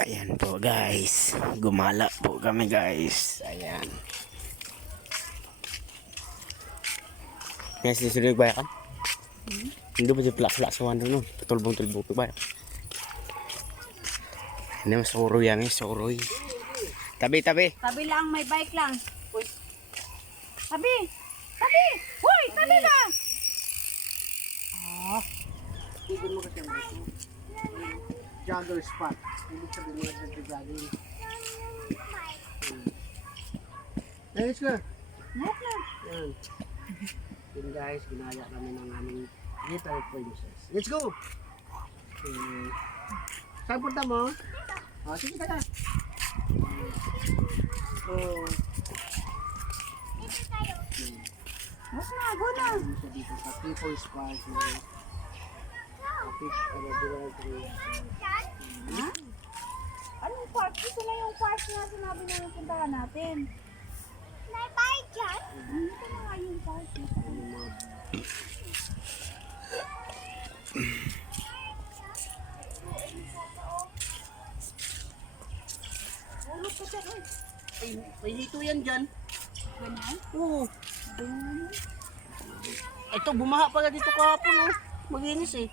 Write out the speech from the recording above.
Ayan po guys, gumala po kami guys. Ayan. Guys, disulig ba kan? Hindi ba plak-plak sa wando no? Tulbong-tulbong pa ba? Ini mas soroy yan eh, soroy. Tabi. Tabi lang, may bike lang. Tabi! Tabi! Hoy! Tabi lang! Hindi mo kasi ang gusto. Jogger spot. Hindi sabihin mo na nag-jogging. Ayos ka. Nat na. Yan. Yun guys, ginaya kami ng aming little princess. Let's go! Okay. Saan punta mo? Sige ka. Oh. Nat na, go na. Dito dito sa People's Park. Ha? Anong park? Ito na yung park na sinabi na puntahan natin. May bike dyan? Ito na nga yung park. Ulog ka siya. May hito yan dyan. Ganyan? Oo. Ito, bumaha pala dito kahapon. Oh. Maginis eh.